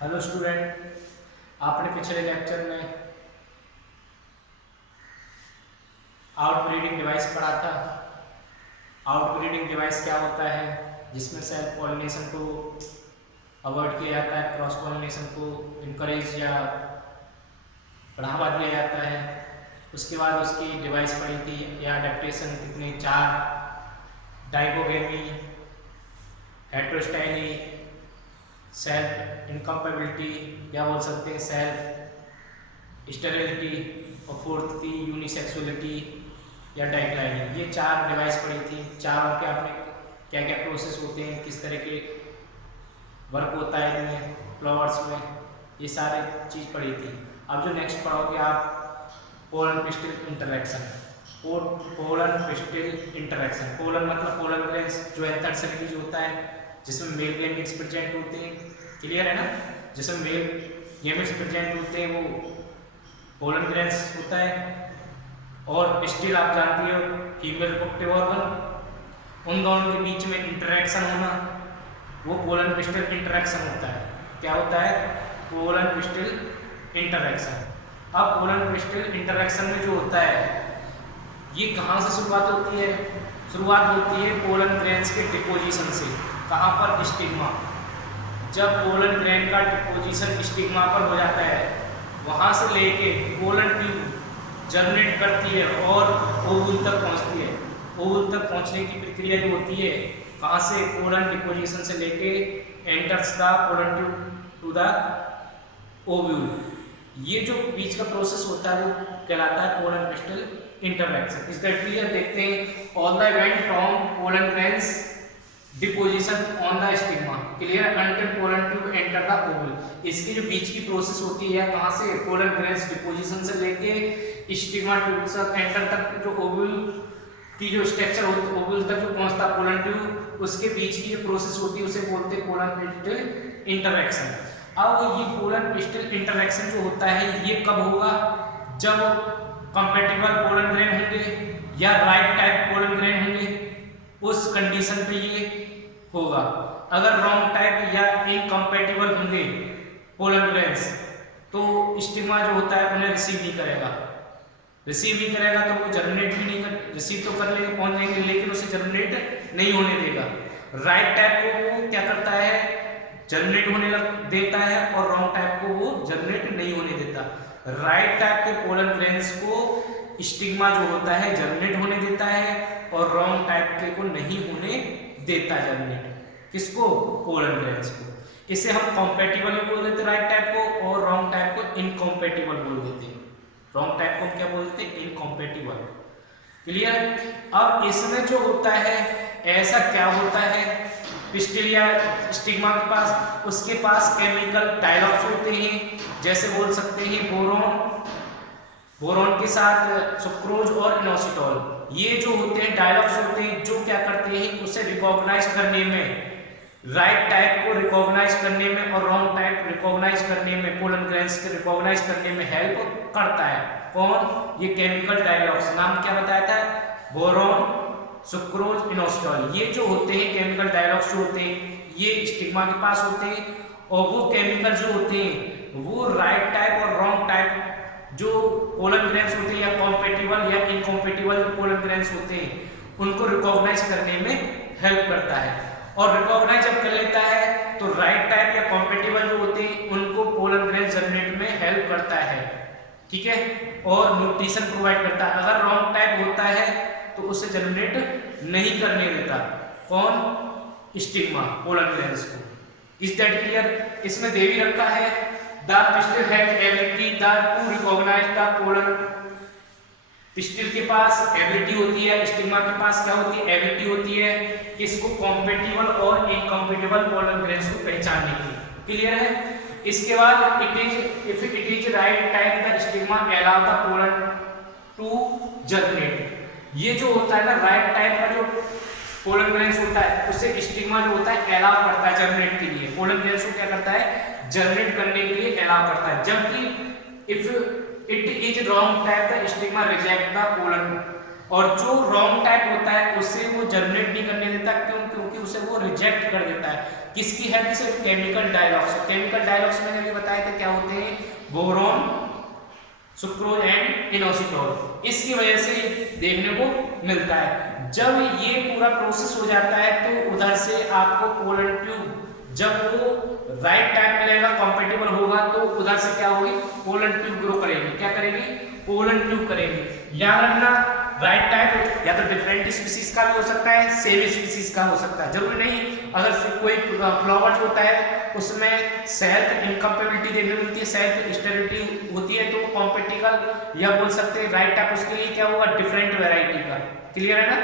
Hello student, आपने पिछले lecture में आउटब्रीडिंग डिवाइस पढ़ा था। आउटब्रीडिंग डिवाइस क्या होता है? जिसमें सेल्फ पॉलिनेशन को अवॉइड किया जाता है, क्रॉस पॉलिनेशन को इनकरेज या बढ़ावा दिया जाता है। उसके बाद उसकी डिवाइस पढ़ी थी या अडेप्टेशन कितने, 4 डाइकोगेमी, हेट्रोस्टाइली, सेल्फ इनकम्पेबिलिटी या बोल सकते हैं सेल्फ स्टेरिलिटी, और फोर्थ थी यूनिसेक्सुअलिटी या डाइक्लाइनिंग। ये 4 डिवाइस पढ़ी थी। चारों के आपने क्या क्या प्रोसेस होते हैं, किस तरह के वर्क होता है इनमें, फ्लावर्स में, ये सारे चीज़ पढ़ी थी। अब जो नेक्स्ट पढ़ोगे आप pollen pistol interaction. Pollen pistol interaction, pollen मतलब पोलन ग्रेन्स जो एंथर सेल होता है जिसमें मेल गैमेट्स प्रेजेंट होते हैं। क्लियर है ना? जिसमें मेल गैमेट्स प्रेजेंट होते हैं वो पोलन ग्रेन्स होता है। और पिस्टिल आप जानती हो फीमेल रिप्रोडक्टिव ऑर्गन, उन दोनों के बीच में इंटरेक्शन होना वो पोलन पिस्टल इंटरेक्शन होता है। क्या होता है? Pollen pistol interaction. अब पोलन पिस्टल इंटरेक्शन में जो होता है ये कहाँ से शुरुआत होती है? शुरुआत होती है पोलन ग्रेन्स के डिपोजिशन से। कहाँ पर? स्टिग्मा। जब पोलन ग्रेन का डिपोजिशन स्टिग्मा पर हो जाता है, वहाँ से लेके पोलन ट्यूब जर्मिनेट करती है और ओवुल तक पहुँचती है। ओवुल तक पहुँचने की प्रक्रिया जो होती है कहाँ से? पोलन डिपोजिशन से लेके enters the pollen tube to the ovule. ये जो बीच का प्रोसेस होता है वो कहलाता है पोलन पिस्टल इंटरेक्शन। इस दैट क्लियर? देखते हैं all the event from pollen grains deposition on the stigma clear until pollen tube enter the Oval. इसकी जो बीच की प्रोसेस होती है कहाँ से? पोलन ग्रेन्स डिपोजिशन से लेके स्टिग्मा ट्यूब तक एंटर तक जो ओवल की जो स्ट्रक्चर होती है, ओवल तक जो पहुंचता है पोलन ट्यूब, उसके बीच की जो प्रोसेस होती है उसे बोलते हैं पोलन पिस्टल इंटरेक्शन। अब ये पोलन पिस्टल इंटरेक्शन जो होता है ये कब होगा? जब कंपैटिबल पोलन ग्रेन होंगे या राइट टाइप पोलन ग्रेन होंगे, उस कंडीशन पे ये होगा। अगर रॉन्ग टाइप या इनकम्पैटिबल होंगे पोलन ग्रेन्स तो स्टिग्मा जो होता है उन्हें रिसीव नहीं करेगा। रिसीव नहीं करेगा तो वो जर्मिनेट भी नहीं कर, रिसीव तो कर लेंगे, पहुंच जाएंगे, लेकिन उसे जर्मिनेट नहीं होने देगा। राइट टाइप को वो क्या करता है? जर्मिनेट होने लग देता है, और रॉन्ग टाइप को वो जर्मिनेट नहीं होने देता। राइट टाइप के पोलन ग्रेन्स को स्टिग्मा जो होता है जर्मिनेट होने देता है, और रॉन्ग टाइप के को नहीं होने देता जर्मिनेट। किसको? पोलन ग्रेन्स को। इसे हम कॉम्पैटिबल भी बोल देते राइट टाइप को, और रॉन्ग टाइप को इनकॉम्पैटिबल बोल देते हैं। रॉन्ग टाइप को हम क्या बोल देते हैं? इनकॉम्पैटिबल। क्लियर? अब इसमें जो होता है ऐसा क्या होता है पिस्टिल या स्टिग्मा के पास, उसके पास केमिकल डायलॉग्स होते हैं। जैसे बोल सकते हैं बोरॉन के साथ सुक्रोज और इनोसिटॉल। ये जो होते हैं डायलॉग्स होते हैं जो क्या करते हैं उसे रिकॉग्नाइज करने में, राइट टाइप को रिकॉग्नाइज करने में और रॉन्ग टाइप रिकॉग्नाइज करने में, पोलन ग्रेन्स के रिकॉग्नाइज करने में हेल्प करता है। कौन? ये केमिकल डायलॉग्स। नाम क्या बताया था? Boron, sucrose, inositol. ये जो होते हैं केमिकल डायलॉग्स जो होते हैं ये स्टिग्मा के पास होते हैं, और वो केमिकल जो होते हैं वो राइट टाइप और रॉन्ग टाइप जो पोलन ग्रेन्स होते हैं या कॉम्पैटिबल या इनकॉम्पैटिबल जो पोलन ग्रेन्स होते हैं उनको रिकॉग्नाइज करने में हेल्प करता है। और रिकॉग्नाइज जब कर लेता है तो राइट टाइप या कॉम्पैटिबल जो होते हैं उनको पोलन ग्रेन्स जर्मिनेट में हेल्प करता है। ठीक है? और न्यूट्रिशन प्रोवाइड करता है। अगर रॉन्ग टाइप होता है तो उसे जर्मिनेट नहीं करने देता। कौन? स्टिग्मा पोलन ग्रेन्स को। Is that clear? इसमें दे भी रखा है the pistil has ability to recognize the pollen। Pistil के पास एबिलिटी होती है, स्टिग्मा के पास क्या होती है? एबिलिटी होती है इसको कॉम्पैटिबल और इनकॉम्पैटिबल पोलन ग्रेन्स को पहचानने की। क्लियर है? इसके बाद if it is right type the stigma allow the pollen to germinate. ये जो होता है ना राइट टाइप का जो पोलन ग्रेन्स होता है उसे स्टिग्मा जो होता है अलाउ करता है जर्मिनेट के लिए। पोलन ग्रेन्स को क्या करता है? जर्मिनेट करने के लिए अलाउ करता है। जबकि if it is wrong type the stigma reject the pollen और जो रॉन्ग टाइप होता है उससे वो जर्मिनेट नहीं करने देता, क्यों? क्योंकि उसे वो रिजेक्ट कर देता है। किसकी हेल्प से? Chemical dialogues. केमिकल डायलॉग्स मैंने अभी बताया था क्या होते हैं, बोरॉन, सुक्रोज एंड इनोसिटोल। इसकी वजह से देखने को मिलता है। जब ये पूरा प्रोसेस हो जाता है तो उधर से आपको पोलन ट्यूब, जब वो राइट टाइप मिलेगा, कंपैटिबल होगा, तो उधर से क्या होगी, पोलन ट्यूब ग्रो करेगी। क्या करेगी? पोलन ट्यूब करेगी। याद रखना, राइट टाइप या तो डिफरेंट स्पीसीज का भी हो सकता है, सेम स्पीसीज का हो सकता है, जरूरी नहीं। अगर कोई फ्लावर होता है उसमें सेल्फ इनकम्पेबिलिटी देखने को मिलती है, सेल्फ स्टेरिलिटी होती है, तो कॉम्पेटिबल या बोल सकते हैं राइट टाइप उसके लिए क्या होगा, डिफरेंट वेराइटी का। क्लियर है ना?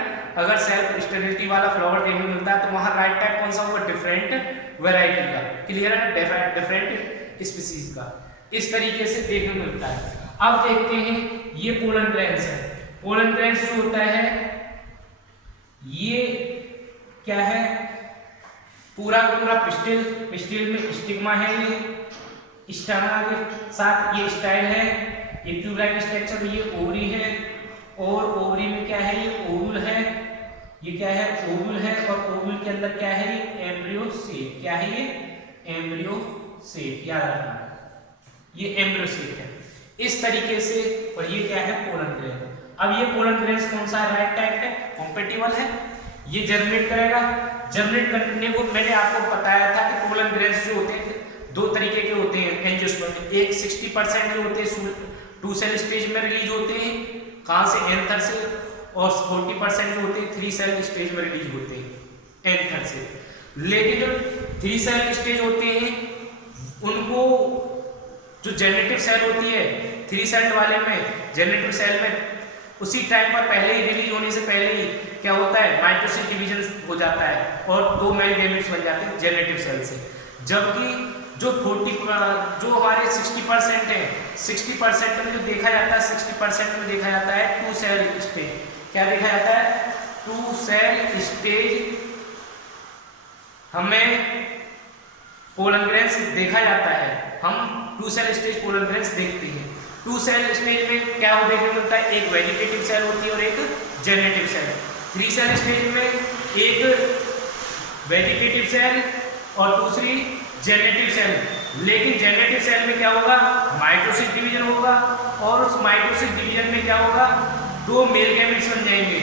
अगर सेल्फ स्टेरिलिटी वाला फ्लावर देखने को मिलता है तो वहां राइट टाइप कौन सा होगा, डिफरेंट वेराइटी का। क्लियर है ना? डिफरेंट स्पीसीज का। इस तरीके से देखने को मिलता है। अब देखते हैं ये पोलन ग्रेन्स है। पोलन ग्रेन्स जो होता है ये क्या है, पूरा पूरा पिस्टिल, पिस्टिल में स्टिग्मा है, ये स्टाइल के साथ ये स्टाइल है, ये ट्यूब लाइक स्ट्रक्चर, ये ओवरी है, और ओवरी में क्या है, ये ओवुल है, ये क्या है, ओवुल है, और ओवुल के अंदर क्या है, ये एम्ब्रियो सेक। क्या है ये? Embryo sac. याद रखना ये एम्ब्रियो सेक है इस तरीके से। और ये क्या है, पोलन ग्रेन। अब ये पोलन ग्रेन्स कौन सा राइट टाइप है, कॉम्पेटिबल है, ये जर्मिनेट करेगा। जर्मिनेट करने को मैंने आपको बताया था कि पोलन ग्रेन्स जो होते हैं दो तरीके के होते हैं एंजियोस्पर्म। एक 60% जो होते हैं 2 सेल स्टेज में रिलीज होते हैं, कहां से, एंथर से, और 40% जो होते हैं 3 सेल स्टेज में रिलीज होते हैं, एंथर से। लेकिन जो 3 सेल स्टेज होते हैं उनको जो जेनेटिव सेल होती है 3 सेल वाले में, जेनेटिव सेल में उसी टाइम पर पहले ही रिलीज होने से पहले ही क्या होता है, माइटोसिस डिवीजन हो जाता है और 2 मेल गैमेट्स बन जाते हैं जेनेटिव सेल से। जबकि जो जो हमारे 60% है, 60% में जो देखा जाता है, 60% में देखा जाता है 2 सेल स्टेज। क्या देखा जाता है? 2 सेल स्टेज हमें पोलन ग्रेन्स देखा जाता है। हम 2 सेल स्टेज पोलन ग्रेन्स देखते हैं। 2 सेल स्टेज में क्या हो देखने को मिलता है, एक वेजिटेटिव सेल होती है और एक जेनेटिव सेल। 3 सेल स्टेज में एक वेजिटेटिव सेल और दूसरी जेनेटिव सेल। लेकिन जेनेटिव सेल में क्या होगा, माइटोसिस डिवीजन होगा, और उस माइटोसिस डिवीजन में क्या होगा, 2 मेल गैमेट्स बन जाएंगे।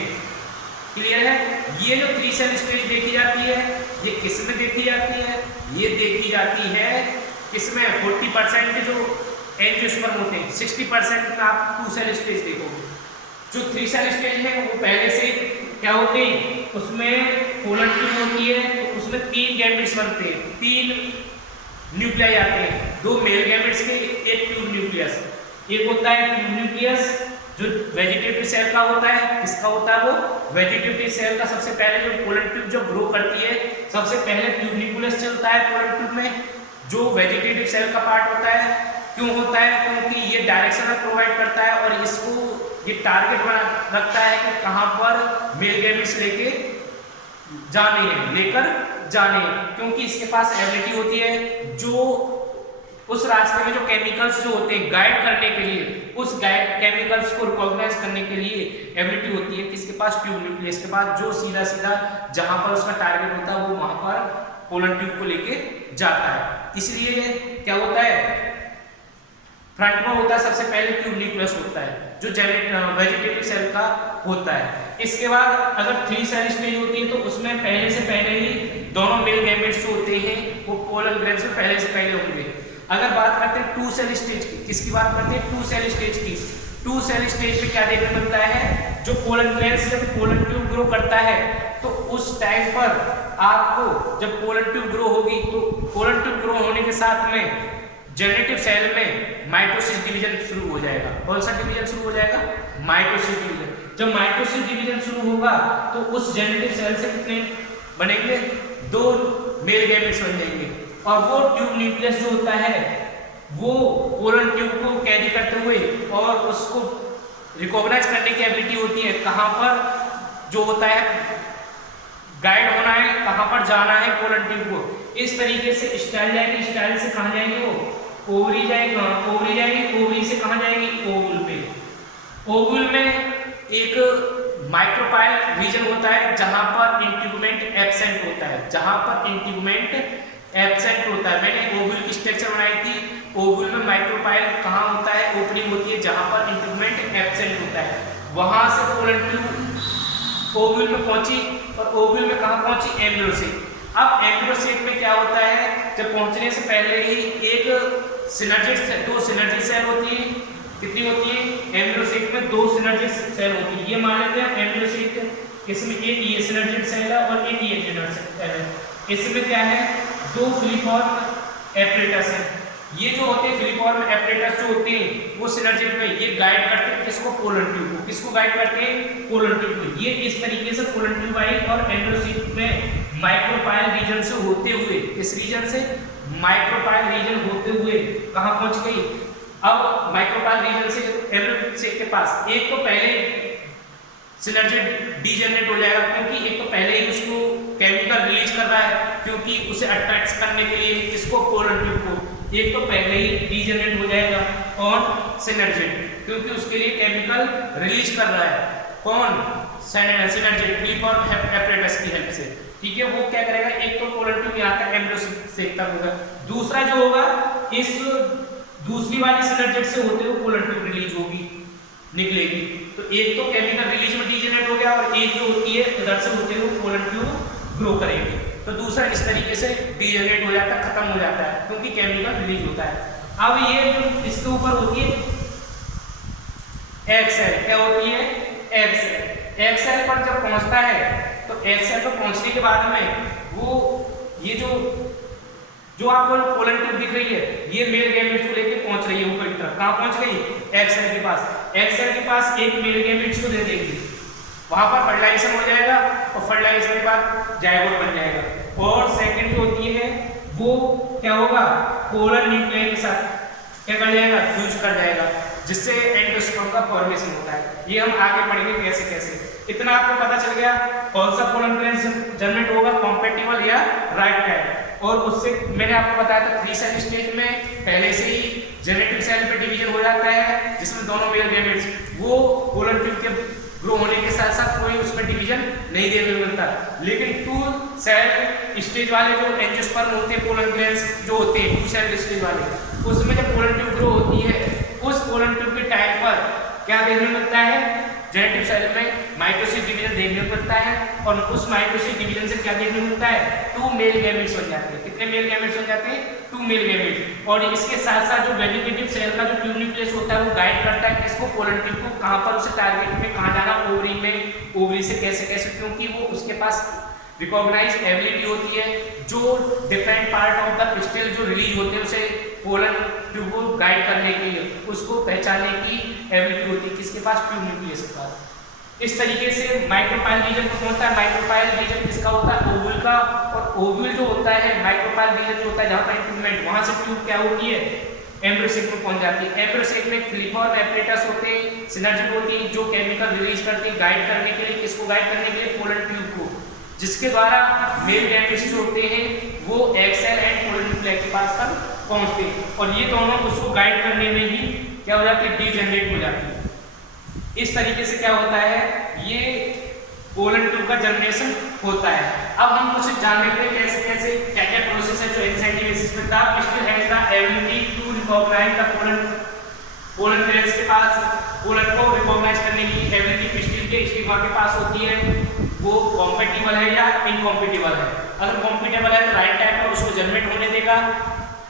क्लियर है? ये जो 3 सेल स्टेज देखी जाती है ये किस में देखी जाती है, ये देखी जाती है किसमें, 40% जो एंजियोस्पर्म होते हैं, 60% में आप 2 सेल स्टेज देखोगे। जो 3 सेल स्टेज है वो पहले से क्या होते हैं, उसमें पोलन ट्यूब होती है, तो उसमें 3 गैमेट्स बनते हैं, 3 न्यूक्लियाई आते हैं, 2 मेल गैमेट्स के, एक ट्यूब न्यूक्लियस। एक होता है ट्यूब न्यूक्लियस जो वेजिटेटिव सेल का होता है, किसका होता है वो, वेजिटेटिव सेल का। सबसे पहले जो पोलन ट्यूब जो ग्रो करती है, सबसे पहले ट्यूब न्यूक्लियस चलता है पोलन ट्यूब में, जो वेजिटेटिव सेल का पार्ट होता है। क्यों होता है? क्योंकि ये डायरेक्शन प्रोवाइड करता है और इसको ये टारगेट बना रखता है कि कहां पर मेल गैमेट्स लेकर जाने हैं, क्योंकि इसके पास एबिलिटी होती है जो उस रास्ते में जो केमिकल्स जो होते हैं गाइड करने के लिए, उस गाइड केमिकल्स को रिकॉग्नाइज करने के लिए एबिलिटी होती है किसके पास, ट्यूब न्यूक्लियस के पास, जो सीधा सीधा जहां पर उसका टारगेट होता है वो वहां पर पोलन ट्यूब को लेके जाता है। इसलिए क्या होता है, फ्रंट में होता है सबसे पहले ट्यूब न्यूक्लियस होता है जो वेजिटेटिव सेल का होता है। इसके बाद अगर 3 सेल स्टेज होती है तो उसमें पहले से पहले ही दोनों मेल गैमेट्स जो होते हैं वो पोलन ग्रेन्स में पहले से पहले होंगे। अगर बात करते हैं 2 सेल स्टेज की, किसकी बात करते हैं, 2 सेल स्टेज की। 2 सेल स्टेज में क्या देखने को मिलता है, जो पोलन ग्रेन्स जब पोलन ट्यूब ग्रो करता है तो उस टाइम पर आपको जब पोलन ट्यूब ग्रो होगी तो पोलन ट्यूब ग्रो होने के साथ में जेनेटिव सेल में माइटोसिस डिवीजन शुरू हो जाएगा। कौन सा डिवीजन शुरू हो जाएगा, माइटोसिस डिवीजन। जब माइटोसिस डिवीजन शुरू होगा तो उस जेनेटिव सेल से कितने बनेंगे, 2 मेल गैमेट्स बन जाएंगे, और वो ट्यूब न्यूक्लियस जो होता है वो पोलन ट्यूब को कैरी करते हुए और उसको रिकॉग्नाइज करने की एबिलिटी होती है कहां पर जो होता है गाइड होना है, कहां पर जाना है पोलन ट्यूब को। इस तरीके से स्टाइल जाएगी, स्टाइल से कहां जाएंगे, वो ओवरी जाएगी, ओवरी जाएगी, ओवरी से कहां जाएगी, ओवुल पे। ओवुल में एक माइक्रोपाइल रीजन होता है जहां पर इंट्यूबमेंट एब्सेंट होता है, जहां पर इंट्यूबमेंट एब्सेंट होता है। मैंने ओव्यूल की स्ट्रक्चर बनाई थी, ओव्यूल में माइक्रोपाइल कहाँ होता है, ओपनिंग होती है जहां पर इंट्यूबमेंट एब्सेंट होता है। वहां से पोलन ट्यूब ओव्यूल में पहुंची और ओव्यूल में कहाँ पहुंची, एम्ब्रियो से। अब एम्ब्रियो सेक में क्या होता है, जब पहुंचने से पहले ही एक सिनर्जिड, दो सिनर्जिड सेल होती है। कितनी होती है, एम्ब्रियो सेक में 2 सिनर्जिड सेल होती है। ये मान लेते हैं एम्ब्रियो सेक, इसमें एक ये सिनर्जिड सेल है और एक ये सिनर्जिड सेल है। इसमें क्या है, 2 फिलीफॉर्म एपरेटस है। ये जो होते हैं फिलीफॉर्म एपरेटस जो होते हैं वो सिनर्जिड में ये गाइड करते हैं किसको, पोलन ट्यूब को। किसको गाइड करते हैं, पोलन ट्यूब को। ये इस तरीके से पोलन ट्यूब आई और एम्ब्रियो सेक में माइक्रोपाइल रीजन से होते हुए, किस रीजन से, माइक्रोपाइल रीजन होते हुए कहां पहुंच गई। अब माइक्रोपाइल रीजन से एम्ब्रियो सेक के पास एक तो पहले सिनर्जिड डीजनरेट हो जाएगा, क्योंकि एक तो पहले ही उसको केमिकल रिलीज कर रहा है, क्योंकि उसे अट्रैक्ट करने के लिए किसको, पोलन ट्यूब को। एक तो पहले ही डीजनरेट हो जाएगा कौन, सिनर्जिड, क्योंकि उसके लिए केमिकल रिलीज कर रहा है कौन, सिनर्जिड फिलीफॉर्म एपरेटस की हेल्प से। ठीक है, वो क्या करेगा, एक तो पोलन ट्यूब यहाँ तक एम्ब्रियो सेक तक होगा, दूसरा जो होगा इस दूसरी वाली सिनर्जिड से होते हुए पोलन ट्यूब रिलीज होगी, निकलेगी। तो एक तो केमिकल रिलीज में डीजनरेट हो गया और एक जो होती है इधर से होते हुए पोलन ट्यूब ग्रो करेगी। तो दूसरा इस तरीके से डीजनरेट हो जाता है, खत्म हो जाता है, क्योंकि केमिकल रिलीज होता है। अब ये जो इसके ऊपर होती है एग सेल, क्या होती है, एग सेल। एग सेल पर जब पहुंचता है तो एग सेल पर पहुंचने के बाद में वो ये जो आपको पोलन ट्यूब दिख रही है, ये मेल गैमेट्स को लेके पहुंच रही है ऊपर की तरफ। कहां पहुंच गई, एग सेल के पास। एग सेल के पास एक मेल गैमेट्स को दे देंगे, वहां पर फर्टिलाइजेशन हो जाएगा और फर्टिलाइजेशन के बाद जायगोट बन जाएगा। और सेकंड जो होती है वो क्या होगा, पोलर न्यूक्लियस के साथ क्या कर जाएगा, फ्यूज कर जाएगा, जिससे एंडोस्पर्म का फॉर्मेशन होता है। ये हम आगे पढ़ेंगे कैसे कैसे। इतना आपको पता चल गया कौन सा पोलन ग्रेन्स जनरेट होगा, कॉम्पैटिबल या राइट टाइप। और उससे मैंने आपको बताया था 3 सेल स्टेज में पहले से ही जेनेटिक सेल पे डिवीजन हो जाता है, जिसमें दोनों मेल गैमेट्स वो पोलन ट्यूब के ग्रो होने के साथ साथ कोई उसमें डिवीजन नहीं देखने को मिलता। लेकिन 2 सेल स्टेज वाले जो एंजियोस्पर्म होते हैं, पोलन ग्रेन्स जो होते हैं 2 सेल स्टेज वाले, उसमें जब पोलन ट्यूब ग्रो होती है, उस पोलन ट्यूब के टाइप पर क्या देखने को मिलता है, जेनेटिक सेल में माइटोसिस डिवीजन देखने को मिलता है। और उस माइटोसिस डिवीजन से क्या देखने को मिलता है, 2 मेल गैमेट्स बन जाते हैं। कितने मेल गैमेट्स बन जाते हैं, 2 मेल गैमेट्स। और इसके साथ साथ जो वेजिटेटिव सेल का जो ट्यूब न्यूक्लियस होता है वो गाइड करता है किसको, पोलन ट्यूब को, कहां पर उसे टारगेट में कहां जाना, ओवरी में, ओवरी से कैसे कैसे, क्योंकि वो उसके पास रिकॉग्नाइज एबिलिटी होती है, जो different part of the pistil जो रिलीज होते हैं उसे पोलन ट्यूब को गाइड करने के लिए, उसको पहचानने की एबिलिटी होती है किसके पास, ट्यूब न्यूक्लियस के पास। इस तरीके से माइक्रोपाइल रीजन को पहुंचता है। माइक्रोपाइल रीजन किसका होता है, ओव्यूल का। और ओव्यूल जो होता है, माइक्रोपाइल रीजन जो होता है जहां पर इंट्यूबमेंट, वहां से ट्यूब क्या होती है, एम्ब्रियो सेक में पहुंच जाती है। एम्ब्रियो सेक में फिलीफॉर्म एपरेटस होते हैं, सिनर्जिड होती है, जो केमिकल रिलीज करती है गाइड करने के लिए, किसको गाइड करने के लिए, पोलन ट्यूब को, जिसके द्वारा मेल गैमेट्स जो होते हैं वो egg cell and pollen nucleus के पास तक पहुंचते हैं। और ये दोनों उसको गाइड करने में ही क्या हो जाती है, डीजनरेट हो जाती है। इस तरीके से क्या होता है, ये पोलन ट्यूब का जनरेशन होता है। अब हम कुछ जान लेते हैं कैसे कैसे क्या क्या प्रोसेस है जो एंजाइमेसिस में था। Pistil has the ability to recognise the pollen grains के पास पोलन को रिकॉग्नाइज करने की एबिलिटी पिस्टिल के स्टिग्मा के पास होती है। वो कॉम्पैटिबल है या इनकॉम्पैटिबल है। अगर कॉम्पैटिबल है तो राइट टाइप पर उसको जनरेट होने देगा,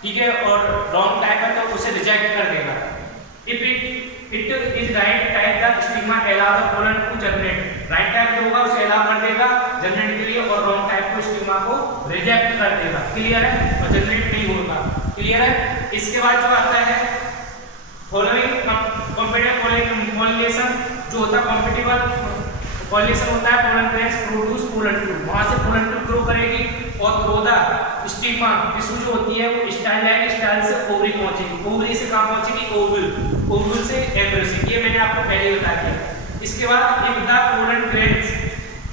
ठीक है, और रॉन्ग टाइप है तो उसे रिजेक्ट कर देगा। If it is right type the stigma allow the pollen to generate. Right type जो होगा उसे अलाउ कर देगा जनरेट के लिए, और रॉन्ग टाइप को स्टिग्मा को रिजेक्ट कर देगा। क्लियर है, और जनरेट नहीं होगा। क्लियर है। इसके बाद जो आता है फॉलोइंग कॉम्पैटिबल पॉलिनेशन जो होता है, कॉम्पैटिबल पॉलिनेशन होता है, pollen grains produce pollen tube, वहां से पोलन ट्यूब ग्रो करेगी और थ्रू द स्टिग्मा टिश्यू जो होती है वो स्टाइल से ओवरी पहुंचेगी। ओवरी से कहां पहुंचेगी, ओव्यूल, ओव्यूल से एम्ब्रियो सेक। ये मैंने आपको पहले ही बता दिया। इसके बाद if the pollen grains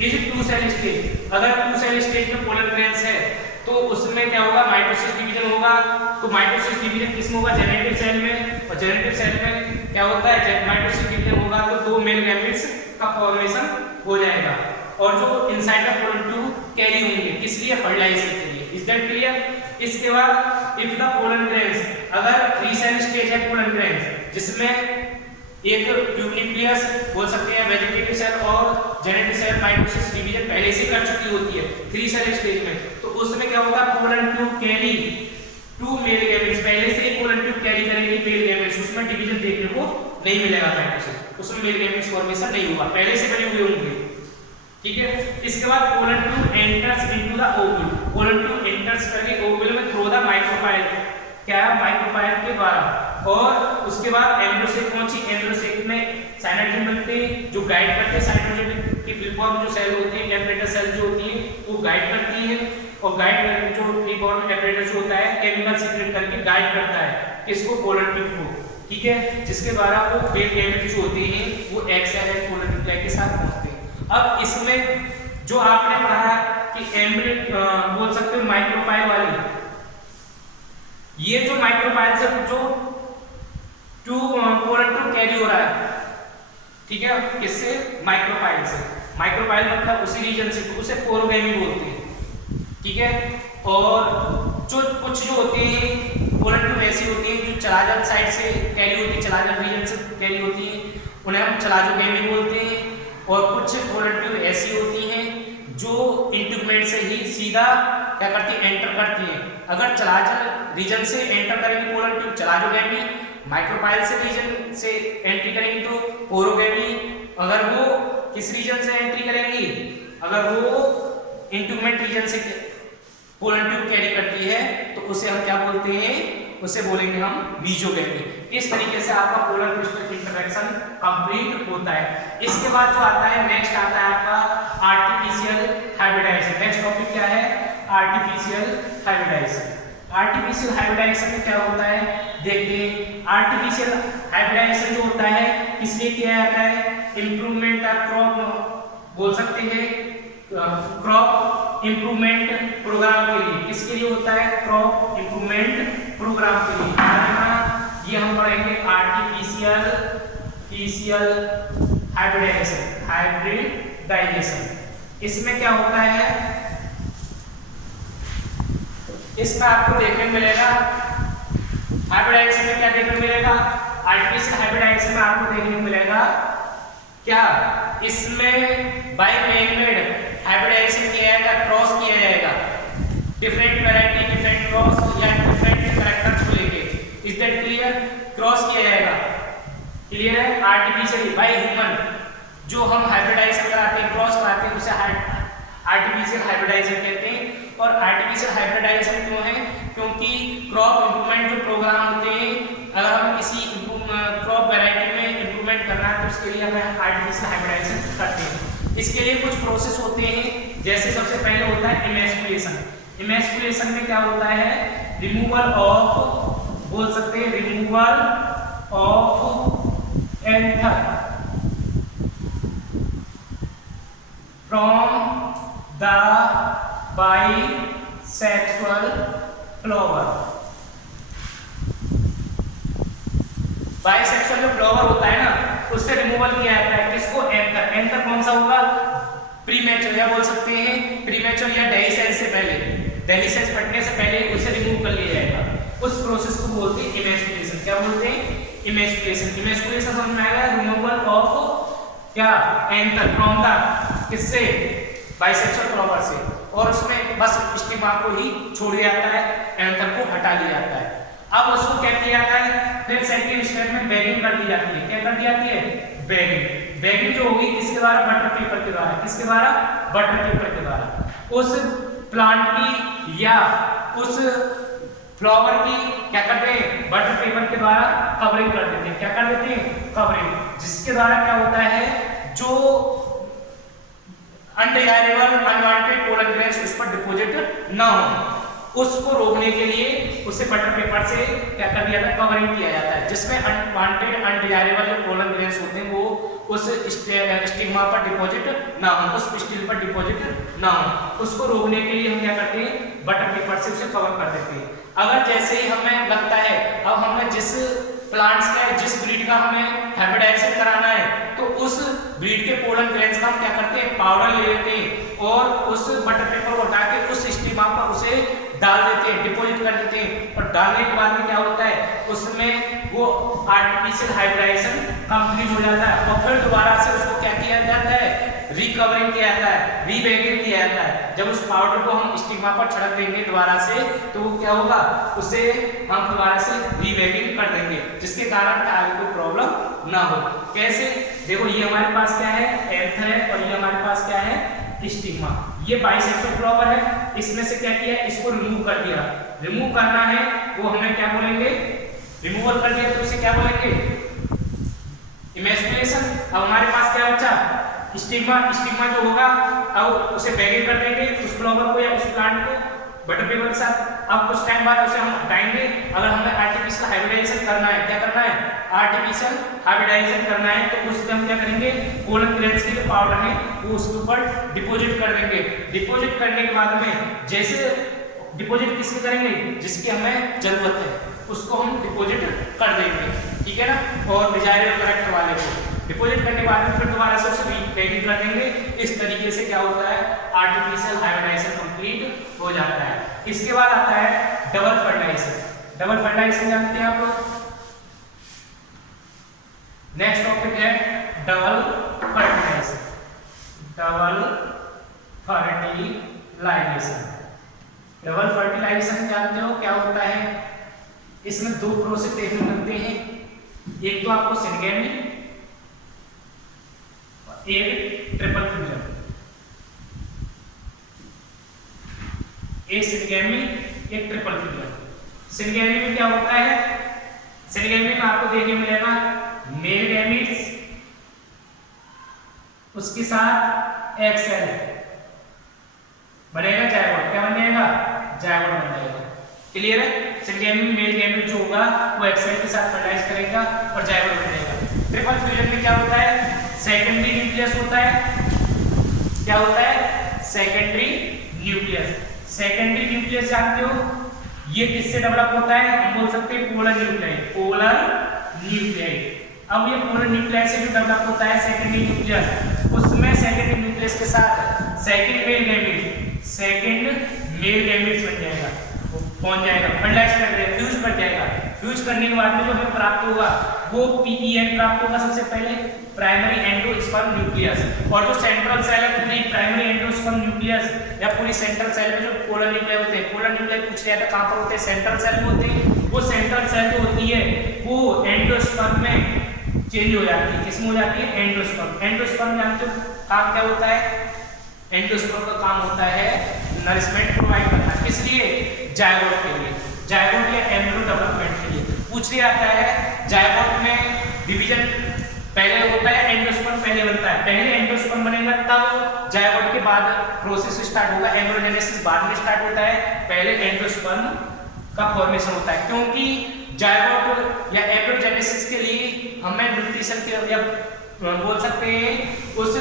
is 2 cell stage, अगर 2 सेल स्टेज में पोलन ग्रेन्स है तो उसमें क्या होगा, माइटोसिस डिवीजन होगा। तो माइटोसिस डिवीजन किसमें होगा, जेनेटिव सेल में, और जेनेटिव सेल में क्या होता है, माइटोसिस डिवीजन होगा तो 2 मेल गैमेट्स का फॉर्मेशन हो जाएगा, और जो inside the pollen tube carry होंगे किस लिए, फर्टिलाइजेशन के लिए। Is that clear? इसके बाद इफ द पोलन ग्रेन्स, अगर 3 सेल स्टेज है पोलन ग्रेन्स जिसमें एक ट्यूब न्यूक्लियस बोल सकते हैं, वेजिटेटिव सेल और जेनेटिव सेल माइटोसिस डिवीजन पहले से कर चुकी होती है 3 सेल स्टेज में, तो उसमें क्या होगा, pollen tube carry 2 male gametes, पहले से ही पोलन ट्यूब कैरी करेगी मेल गैमेट्स, उसमें डिवीजन देखने को नहीं मिलेगा माइटोसिस, उसमें मेल गैमेट्स फॉर्मेशन नहीं होगा, पहले से बने हुए होंगे। ठीक है, इसके बाद pollen tube enters into the Oval, pollen tube enters करके ओवल में थ्रू द माइक्रोपाइल, क्या माइक्रोपाइल के द्वारा, और उसके बाद एम्ब्रोसेक पहुंची, एम्ब्रोसेक में साइटोप्लाज्म बनते हैं जो गाइड करते हैं, साइटोप्लाज्म की फ्री फॉर्म जो सेल होती है, एपरेटस सेल जो होती है वो गाइड करती है, और गाइड जो फ्री फॉर्म एपरेटस जो होता है केमिकल सीक्रेट करके गाइड करता है किसको, पोलन ट्यूब को। ठीक है, जिसके द्वारा वो मेल गैमेट्स जो होते हैं वो एक्सएल एंड पोलन न्यूक्लियाई के साथ पहुंचते हैं। अब इसमें जो आपने पढ़ा कि बोल सकते हो माइक्रोपाइल वाली, ये जो माइक्रोपाइल से जो पोलन ट्यूब कैरी हो रहा है, ठीक है, किससे, माइक्रोपाइल से। माइक्रोपाइल मतलब उसी रीजन से, तो उसे पोरोगैमी बोलते हैं। ठीक है, और जो कुछ जो होते हैं पोलन ट्यूब ऐसी होती है जो चलाजल साइड से कैरी होती है, चलाजल रीजन से कैरी होती है, उन्हें हम चलाजोगैमी बोलते हैं। और कुछ पोलन ट्यूब ऐसी होती हैं जो इंटरमेट से ही सीधा क्या करती है, एंटर करती हैं। अगर चलाजल रीजन से एंटर करेंगी पोलन ट्यूब, चलाजोगैमी, माइक्रोपाइल से रीजन से एंट्री करेंगी तो पोरोगैमी। अगर वो किस रीजन से एंट्री करेंगी, अगर वो इंटरमेट रीजन से पोलन ट्यूब कैरी करती है तो उसे हम क्या बोलते हैं, उसे बोलेंगे हम मीजोगैमी। इस तरीके से आपका पोलर क्रिस्टल इंटरैक्शन कंप्लीट होता है। इसके बाद जो आता है, नेक्स्ट आता है आपका आर्टिफिशियल हाइब्रिडाइजेशन। नेक्स्ट टॉपिक क्या है, आर्टिफिशियल हाइब्रिडाइजेशन। आर्टिफिशियल हाइब्रिडाइजेशन में क्या होता है, देखते हैं। आर्टिफिशियल हाइब्रिडाइजेशन जो होता है किस लिए किया जाता है, इंप्रूवमेंट ऑफ क्रॉप बोल सकते हैं, क्रॉप इंप्रूवमेंट प्रोग्राम के लिए। किसके लिए होता है, क्रॉप इंप्रूवमेंट प्रोग्राम के लिए। ये हम पढ़ेंगे आर्टिफिशियल हाइब्रिडाइजेशन। इसमें क्या होता है, इसमें आपको देखने को मिलेगा, हाइब्रिडाइजेशन में क्या देखने को मिलेगा, आर्टिफिशियल हाइब्रिडाइजेशन में आपको देखने को मिलेगा क्या, इसमें बाय मैन-मेड हाइब्रिडाइजेशन किया जाएगा, क्रॉस किया जाएगा डिफरेंट वैरायटी, डिफरेंट क्रॉस या डिफरेंट कैरेक्टर्स को लेके। Is that clear? क्रॉस किया जाएगा, क्लियर है। आर्टिफिशियल बाय ह्यूमन जो हम हाइब्रिडाइजेशन कराते हैं, क्रॉस कराते हैं, उसे आर्टिफिशियल हाइब्रिडाइजेशन कहते हैं। और आर्टिफिशियल हाइब्रिडाइजेशन क्यों है, क्योंकि क्रॉप इंप्रूवमेंट जो प्रोग्राम होते हैं, अगर हमें किसी क्रॉप वैरायटी में इंप्रूवमेंट करना है तो उसके लिए हमें आर्टिफिशियल हाइब्रिडाइजेशन करते हैं। इसके लिए कुछ प्रोसेस होते हैं, जैसे सबसे पहले होता है इमेस्कुलेशन। इमेस्कुलेशन में क्या होता है, रिमूवल ऑफ बोल सकते हैं, removal of anther from the bisexual flower. Bisexual जो फ्लावर होता है ना, उससे रिमूवल किया जाता है। किसको? एंथर। एंथर कौन सा होगा, प्रीमेच्योर या बोल सकते हैं प्रीमेच्योर या डेहिसेंस से पहले, डेहिसेंस फटने से पहले उसे रिमूव कर लिया जाएगा। उस प्रोसेस को बोलते हैं इमेस्कुलेशन। क्या बोलते हैं? इमेस्कुलेशन। इमेस्कुलेशन समझ में आएगा, रिमूवल ऑफ क्या, एंथर फ्रॉम द, किससे, बाइसेक्सुअल फ्लावर से, और उसमें बस स्टिग्मा को ही छोड़ दिया जाता है, एंथर को हटा लिया जाता है। अब उसको क्या किया जाता है, फिर सेकंड स्टेप में बैगिंग कर दी जाती है। क्या कर दी जाती है? बैगिंग। बैगिंग जो होगी किसके द्वारा, बटर पेपर के द्वारा। किसके द्वारा? बटर पेपर के द्वारा। उस प्लांट की या उस फ्लावर की क्या करते हैं, बटर पेपर के द्वारा कवरिंग कर देते हैं। क्या कर देते हैं? कवरिंग। जिसके द्वारा क्या होता है, जो अनडिजायरेबल अनवांटेड पोलन ग्रेन्स उस पर डिपॉजिट ना हो। उसको रोकने के लिए उसे बटर पेपर से क्या कर दिया था, कवरिंग किया जाता है, जिसमें अनवांटेड अनडिजायरेबल जो पोलन ग्रेन्स होते हैं वो उस स्टिग्मा पर डिपॉजिट ना हो, उस पिस्टिल पर डिपॉजिट ना हो। उसको रोकने के लिए हम क्या करते हैं, बटर पेपर से उसे कवर कर देते हैं। अगर जैसे ही हमें लगता है अब हमें जिस प्लांट्स का जिस ब्रीड का हमें हाइब्रिडाइजेशन कराना है, तो उस ब्रीड के पोलन ग्रेन्स का हम क्या करते हैं, पाउडर ले लेते हैं और उस बटर पेपर को हटा के उस स्टिग्मा पर उसे डाल देते हैं, डिपॉजिट कर देते हैं। और डालने के बाद में क्या होता है, उसमें वो आर्टिफिशियल हाइब्रिडाइजेशन कंप्लीट हो जाता है और फिर दोबारा से उसको क्या किया जाता है, रिकवरिंग किया जाता है, रीबैगिंग किया जाता है। जब उस पाउडर को हम स्टिग्मा पर छिड़क देंगे दोबारा से, तो वो क्या होगा, उसे हम दोबारा से रीबैगिंग कर देंगे, जिसके कारण आगे कोई प्रॉब्लम ना हो। कैसे, देखो ये हमारे पास क्या है, एंथर है और ये हमारे पास क्या है, स्टिग्मा। ये बाइसेक्सुअल फ्लावर है, इसमें से क्या किया, इसको रिमूव कर दिया। रिमूव करना है वो हमें क्या बोलेंगे, रिमूवल कर दिया तो इसे क्या बोलेंगे, इमेस्कुलेशन। अब हमारे पास क्या बचा, स्टिग्मा। स्टिग्मा जो होगा अब उसे बैगिंग कर देंगे उस फ्लावर को या उस प्लांट को बटर पेपर के साथ। अब कुछ टाइम बाद उसे हम हटाएंगे। अगर हमें आर्टिफिशियल हाइब्रिडाइजेशन करना है, क्या करना है, आर्टिफिशियल हाइब्रिडाइजेशन करना है, तो उसमें हम क्या करेंगे, पोलन ग्रेन्स के जो पाउडर है वो उसके ऊपर डिपॉजिट कर देंगे। डिपॉजिट करने के बाद में जैसे डिपॉजिट किसके करेंगे, जिसकी हमें जरूरत है उसको हम डिपॉजिट कर देंगे, ठीक है ना। और डिजायरेबल करेक्टर वाले को डिपॉजिट करने के बाद में फिर दोबारा से उसे रीबैगिंग कर देंगे। इस तरीके से क्या होता है, आर्टिफिशियल हाइब्रिडाइजेशन कंप्लीट हो जाता है। इसके बाद आता है डबल फर्टिलाइजेशन। डबल फर्टिलाइजेशन जानते हैं आप लोग। नेक्स्ट टॉपिक है double fertilisation. Double fertilisation, double fertilisation जानते हो क्या होता है। इसमें दो प्रोसेस देखने को मिलते हैं, एक तो आपको सिंगेमी, एक ट्रिपल फ्यूजन। एक सिंगेमी, एक ट्रिपल फ्यूजन। सिंगेमी में क्या होता है, सिंगेमी में आपको देखने मिलेगा मेल गैमीट्स, उसके साथ एक सेल बनेगा जायगोट। क्या बन जाएगा, जायगोट बन जाएगा। क्लियर है। सिंगेमी में मेल गैमीट जो होगा वो एक सेल के साथ फर्टिलाइज करेगा और जायगोट बन जाएगा। ट्रिपल फ्यूजन में क्या होता है, सेकेंडरी न्यूक्लियस होता है। क्या होता है, सेकेंडरी न्यूक्लियस। सेकेंडरी न्यूक्लियस जानते हो, ये किससे डेवलप होता है, हम बोल सकते हैं पोलर न्यूक्लियाई। Polar nuclei. अब ये पोलर न्यूक्लियाई से जो डेवलप होता है सेकेंडरी न्यूक्लियस, उसमें सेकेंडरी न्यूक्लियस के साथ second male gamete, second male gametes बन जाएगा, पहुंच जाएगा, फर्टिलाइज कर देगा, फ्यूज कर जाएगा। फ्यूज करने के बाद में जो हमें प्राप्त होगा वो पीईएन प्राप्त होगा सबसे पहले, प्राइमरी एंडोस्पर्म न्यूक्लियस। और जो सेंट्रल सेल है पूरी प्राइमरी एंडोस्पर्म न्यूक्लियस या पूरी सेंट्रल सेल में जो पोलर न्यूक्लियाई होते हैं, पोलर न्यूक्लियाई पूछ लिया था कहां पर होते हैं, सेंट्रल सेल में होते हैं। वो सेंट्रल सेल जो होती है वो एंडोस्पर्म में चेंज हो जाती है। किसमें हो जाती है, एंडोस्पर्म। एंडोस्पर्म जानते हो काम क्या होता है, एंडोस्पर्म का काम होता है नरिशमेंट प्रोवाइड करना, इसलिए जायगोट के लिए, जायगोट या एम्ब्रियो डेवलपमेंट के लिए। पूछ लिया जाता है जायगोट में डिवीजन पहले होता है, एंडोस्पर्म पहले बनता है, पहले एंडोस्पर्म बनेगा तब जायगोट के बाद प्रोसेस स्टार्ट होगा। एम्ब्रियोजेनेसिस बाद में स्टार्ट होता है, पहले एंडोस्पर्म का फॉर्मेशन होता है। क्योंकि जायगोट या एम्ब्रियोजेनेसिस के लिए हमें न्यूट्रिशन के या बोल सकते हैं उस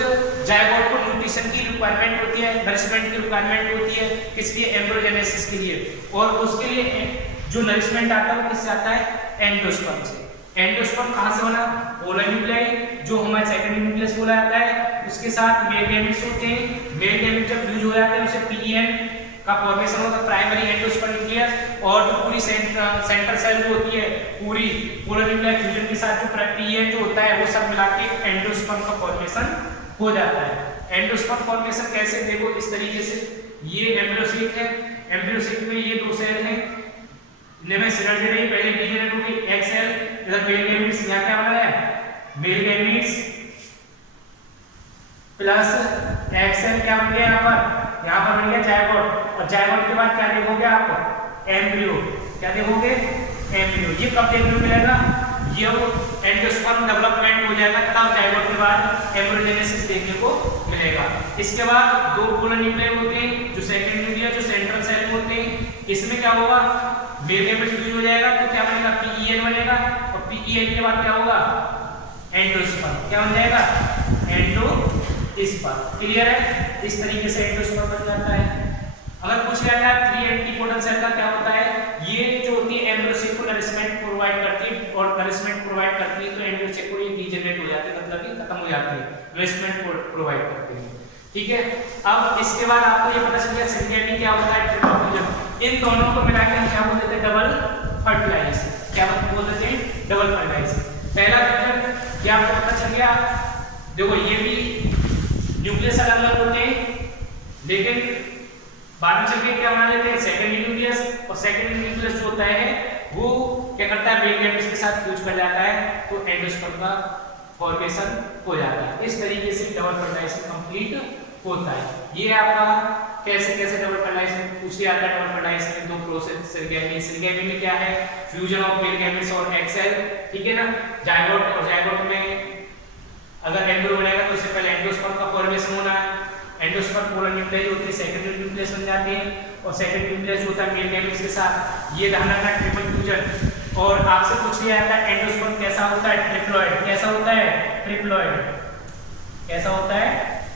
जायगोट को न्यूट्रिशन की रिक्वायरमेंट होती है, नरिशमेंट की रिक्वायरमेंट होती है, किस लिए, एम्ब्रियोजेनेसिस के लिए। और उसके लिए जो नरिशमेंट आता है वो किससे आता है, एंडोस्पर्म से। एंडोस्पर्म कहां से बना, पोलर न्यूक्लियाई जो हमारे सेकेंडरी न्यूक्लियस बोला जाता है, उसके साथ मेल गैमीट्स होते हैं। मेल गैमीट जब फ्यूज हो जाते हैं उसे पीईएन का फॉर्मेशन होता है, प्राइमरी एंडोस्पर्म न्यूक्लियस। और जो पूरी सेंट्रल सेल जो होती है पूरी पोलर न्यूक्लियाई फ्यूजन के साथ जो पीईएन जो होता है वो सब मिला के एंडोस्पर्म का फॉर्मेशन हो जाता है। एंडोस्पर्म फॉर्मेशन कैसे, देखो इस तरीके से, ये एम्ब्रियोसेक है, एम्ब्रियोसेक में ये दो सेल हैं, इनमें सिनर्जी रही, पहले डिवीजन हो गई, एक सेल, इधर मेल गैमीट्स, यहां क्या बना है, मेल गैमीट्स प्लस एक सेल क्या बन गया यहां पर बन गया जायगोट। और जायगोट के बाद क्या देखोगे आप, एम्ब्रियो। क्या देखोगे, एम्ब्रियो। ये कब देखने को मिलेगा, ये एंडोस्पर्म डेवलपमेंट हो जाएगा तब जायगोट के बाद एम्ब्रियोजेनेसिस देखने को मिलेगा। इसके बाद दो पोलर न्यूक्लियाई होते हैं, जो सेकेंड न्यूक्लियस जो सेंट्रल सेल में होते हैं, इसमें क्या होगा, मेल गैमेट फ्यूज हो जाएगा तो क्या बनेगा, PEN बनेगा, और PEN के बाद क्या होगा, एंडोस्पर्म। क्या बन जाएगा, एंडोस्पर्म। क्लियर है, इस तरीके से एंडोस्पर्म बन जाता है। अगर पूछ लिया जाए 3 एंटीपोडल सेल का क्या होता है, ये जो होती है एम्ब्रियो को नरिशमेंट प्रोवाइड करती है, और नरिशमेंट प्रोवाइड करती है तो एम्ब्रियो को ये डीजेनरेट हो जाती है, मतलब कि खत्म हो जाती है, नरिशमेंट प्रोवाइड करती है। ठीक है, अब इसके बाद आपको ये पता चल गया सिंगेटिंग क्या होता है, ट्रिपल फ्यूजन। इन दोनों को मिला के हम क्या बोल देते हैं, डबल फर्टिलाइजेशन। क्या बोल देते हैं, डबल फर्टिलाइजेशन। पहला फ्यूजन क्या आपको पता चल गया, देखो ये भी न्यूक्लियस अलग अलग होते हैं, लेकिन बाद में चल के क्या बना लेते हैं, सेकेंडरी न्यूक्लियस। और सेकेंडरी न्यूक्लियस जो होता है वो क्या करता है, मेल गैमेट्स के साथ फ्यूज कर जाता है, तो एंडोस्पर्म का फॉर्मेशन हो जाता है। इस तरीके से डबल फर्टिलाइजेशन कंप्लीट होता है। ये आपका कैसे कैसे डबल फर्टिलाइजेशन पूछ लिया था। डबल फर्टिलाइजेशन में दो प्रोसेस सिरगेमी में क्या है, फ्यूजन ऑफ मेल गैमेट्स और एग सेल, ठीक है ना। जाइगोट, और जाइगोट में अगर एम्ब्रियो बनेगा तो उससे पहले एंडोस्पर्म का फॉर्मेशन होना है। एंडोस्पर्म पूरा न्यूक्लियस होती है, सेकेंडरी न्यूक्लियस बन जाती है, और सेकेंडरी न्यूक्लियस होता है मेल गैमेट्स के साथ। ये रहना था ट्रिपल फ्यूजन। और आपसे पूछ लिया जाता है एंडोस्पर्म कैसा होता है, ट्रिप्लॉइड। कैसा होता है, ट्रिप्लॉइड। कैसा होता है,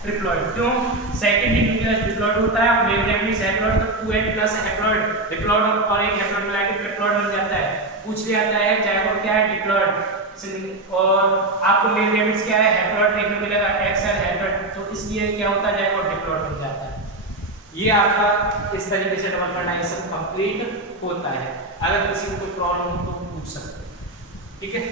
ट्रिप्लॉइड। क्यों, सेकेंडरी न्यूक्लियस डिप्लॉइड होता है, मेल गैमेट्स हैप्लॉइड, तो 2n प्लस हैप्लॉइड, डिप्लॉइड और एक हैप्लॉइड मिला के ट्रिप्लॉइड बन जाता है। पूछ लिया जाता है जाइगोट क्या है, डिप्लॉइड, और आपको मेल गैमेट्स क्या है, हैप्लॉइड देखने को मिलेगा, एक्सेल हैप्लॉइड, तो इसलिए क्या होता है, जाइगोट डिप्लॉइड बन जाता है। ये आपका इस तरीके से डबल फर्टिलाइजेशन कंप्लीट होता है। अगर किसी को कोई प्रॉब्लम हो तो पूछ सकते हैं, ठीक है।